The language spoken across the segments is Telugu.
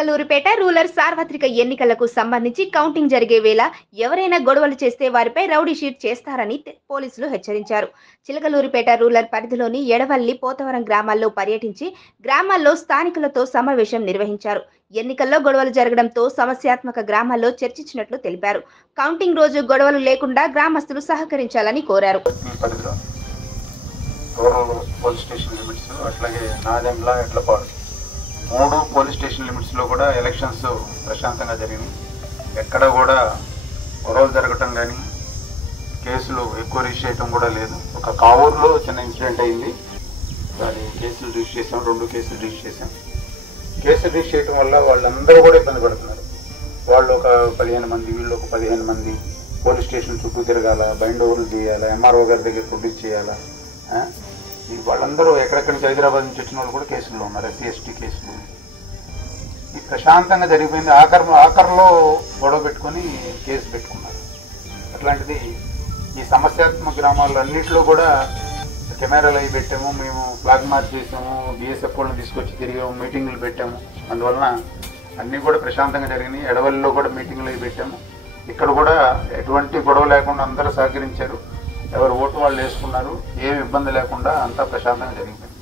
చిలకలూరిపేట రూరల్ సార్వత్రిక ఎన్నికలకు సంబంధించి కౌంటింగ్ జరిగే వేళ ఎవరైనా గొడవలు చేస్తే వారిపై రౌడీ షీట్ చేస్తారని పోలీసులు హెచ్చరించారు. చిలకలూరిపేట రూరల్ పరిధిలోని ఎడవల్లి, పోతవరం గ్రామాల్లో పర్యటించి గ్రామాల్లో స్థానికులతో సమావేశం నిర్వహించారు. ఎన్నికల్లో గొడవలు జరగడంతో సమస్యాత్మక గ్రామాల్లో చర్చించినట్లు తెలిపారు. కౌంటింగ్ రోజు గొడవలు లేకుండా గ్రామస్తులు సహకరించాలని కోరారు. మూడు పోలీస్ స్టేషన్ లిమిట్స్లో కూడా ఎలక్షన్స్ ప్రశాంతంగా జరిగినాయి. ఎక్కడ కూడా గొడవలు జరగటం కానీ కేసులు ఎక్కువ రిజిస్టర్ చేయటం కూడా లేదు. ఒక కావూరులో చిన్న ఇన్సిడెంట్ అయింది, దాని కేసులు రిజిస్టర్ చేసాం, 2 కేసులు రిజిస్టర్ చేసాం. కేసులు రిజిస్టర్ చేయటం వల్ల వాళ్ళందరూ కూడా ఇబ్బంది పడుతున్నారు. వాళ్ళు ఒక 15 మంది, వీళ్ళు ఒక 15 మంది పోలీస్ స్టేషన్ చుట్టూ తిరగాల, బైండ్ ఓవర్లు చేయాలా, ఎంఆర్ఓ గారి దగ్గర ప్రొడ్యూస్ చేయాలా. వాళ్ళందరూ ఎక్కడెక్కడి నుంచి హైదరాబాద్ నుంచి వచ్చిన వాళ్ళు కూడా కేసుల్లో ఉన్నారు, ఎస్సీ ఎస్టీ కేసులు. ఇది ప్రశాంతంగా జరిగిపోయింది. ఆఖరిలో గొడవ పెట్టుకొని కేసు పెట్టుకున్నారు. అట్లాంటిది ఈ సమస్యాత్మక గ్రామాల్లో అన్నింటిలో కూడా కెమెరాలు అవి పెట్టాము, మేము ఫ్లాగ్ మార్చ్ చేసాము, బిఎస్ఎఫ్ వాళ్ళని తీసుకొచ్చి తిరిగాము, మీటింగులు పెట్టాము. అందువలన అన్నీ కూడా ప్రశాంతంగా జరిగినాయి. ఎడవల్లిలో కూడా మీటింగులు అవి పెట్టాము. ఇక్కడ కూడా ఎటువంటి గొడవ లేకుండా అందరూ సహకరించారు. ఎవరు ఓటు వాళ్ళు వేసుకున్నారు, ఏమి ఇబ్బంది లేకుండా అంతా ప్రశాంతంగా జరిగిపోయింది.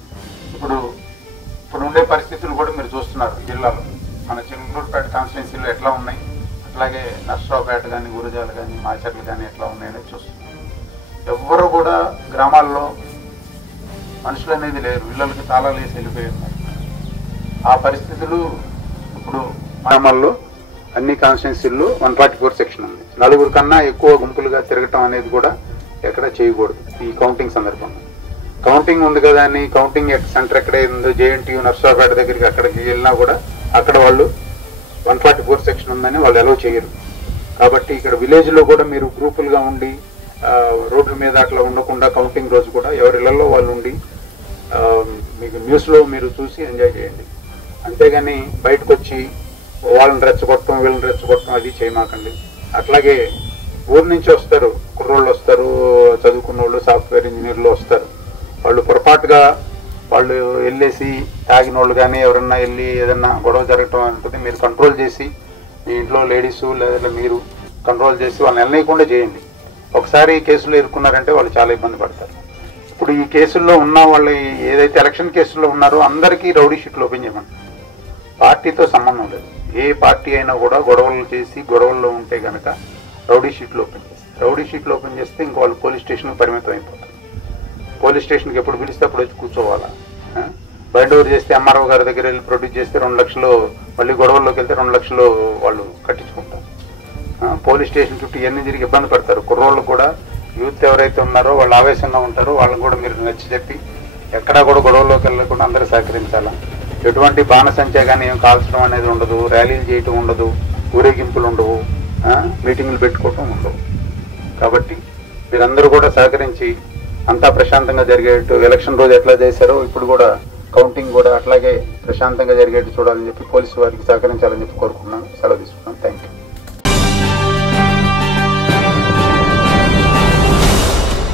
ఇప్పుడు ఉండే పరిస్థితులు కూడా మీరు చూస్తున్నారు. జిల్లాలో మన చిలకలూరిపేట కాన్స్టిట్యున్సీలో ఎట్లా ఉన్నాయి, అట్లాగే నర్సరావుపేట కానీ, గురజాలు కానీ, మాచర్లు కానీ ఎట్లా ఉన్నాయని చూస్తున్నారు. ఎవ్వరు కూడా గ్రామాల్లో మనుషులు అనేది లేరు, ఇళ్ళకి తాళాలు వేసి వెళ్ళిపోయి ఉన్నారు. ఆ పరిస్థితులు ఇప్పుడు గ్రామాల్లో అన్ని కాన్స్టిట్యున్సీల్లో 144 సెక్షన్ ఉంది. 4 కన్నా ఎక్కువ గుంపులుగా తిరగటం అనేది కూడా ఎక్కడ చేయకూడదు. ఈ కౌంటింగ్ సందర్భంగా కౌంటింగ్ ఉంది కదా అని కౌంటింగ్ సెంటర్ ఎక్కడ ఉందో జేఎన్టీయూ నర్సరావుపేట దగ్గరికి అక్కడికి వెళ్ళినా కూడా అక్కడ వాళ్ళు 144 సెక్షన్ ఉందని వాళ్ళు అలౌ చేయరు. కాబట్టి ఇక్కడ విలేజ్లో కూడా మీరు గ్రూపులుగా ఉండి రోడ్ల మీద అట్లా ఉండకుండా కౌంటింగ్ రోజు కూడా ఎవరి ఇళ్లలో వాళ్ళు ఉండి మీకు న్యూస్లో మీరు చూసి ఎంజాయ్ చేయండి. అంతేగాని బయటకు వచ్చి వాళ్ళని రెచ్చగొట్టడం, వీళ్ళని రెచ్చగొట్టడం అది చేయమాకండి. అట్లాగే ఊరు నుంచి వస్తారు, కుర్రోళ్ళు వస్తారు, చదువుకున్న వాళ్ళు, సాఫ్ట్వేర్ ఇంజనీర్లు వస్తారు. వాళ్ళు పొరపాటుగా వాళ్ళు వెళ్ళేసి తాగిన వాళ్ళు కానీ ఎవరన్నా వెళ్ళి ఏదన్నా గొడవ జరగటం ఉంటుంది. మీరు కంట్రోల్ చేసి మీ ఇంట్లో లేడీసు లేదా మీరు కంట్రోల్ చేసి వాళ్ళని వెళ్ళనీయకుండా చేయండి. ఒకసారి కేసులో ఇరుక్కున్నారంటే వాళ్ళు చాలా ఇబ్బంది పడతారు. ఇప్పుడు ఈ కేసుల్లో ఉన్న వాళ్ళు ఏదైతే ఎలక్షన్ కేసుల్లో ఉన్నారో అందరికీ రౌడీ షీట్లు ఓపెన్ చేయమని, పార్టీతో సంబంధం లేదు. ఏ పార్టీ అయినా కూడా గొడవలు చేసి గొడవల్లో ఉంటే కనుక రౌడీ షీట్లు ఓపెన్ చేస్తారు. రౌడీ షీట్లు ఓపెన్ చేస్తే ఇంక వాళ్ళు పోలీస్ స్టేషన్కి పరిమితం అయిపోతారు. పోలీస్ స్టేషన్కి ఎప్పుడు పిలిస్తే అప్పుడు వచ్చి కూర్చోవాలా. బైండ్ ఓవర్ చేస్తే ఎంఆర్ఓ గారి దగ్గర వెళ్ళి ప్రొడ్యూస్ చేస్తే 2 లక్షలు, మళ్ళీ గొడవల్లోకి వెళ్తే 2 లక్షలు వాళ్ళు కట్టించుకుంటారు. పోలీస్ స్టేషన్ చుట్టూ ఇవన్నీ తిరిగి ఇబ్బంది పడతారు. కుర్రోళ్ళు కూడా యూత్ ఎవరైతే ఉన్నారో వాళ్ళు ఆవేశంగా ఉంటారో వాళ్ళని కూడా మీరు నచ్చి చెప్పి ఎక్కడా కూడా గొడవల్లోకి వెళ్ళకుండా అందరూ సహకరించాలా. ఎటువంటి బాణసంచా కానీ ఏం కాల్చడం అనేది ఉండదు, ర్యాలీలు చేయటం ఉండదు, ఊరేగింపులు ఉండవు, మీటింగులు పెట్టుకోవటం ఉండవు. కాబట్టి మీరందరూ కూడా సహకరించి అంతా ప్రశాంతంగా జరిగేట్టు ఎలక్షన్ రోజు ఎట్లా చేశారో ఇప్పుడు కూడా కౌంటింగ్ కూడా అట్లాగే ప్రశాంతంగా జరిగేట్టు చూడాలని చెప్పి పోలీసు వారికి సహకరించాలని చెప్పి కోరుకున్నాను. సెలవు తీసుకున్నాను. Thank you.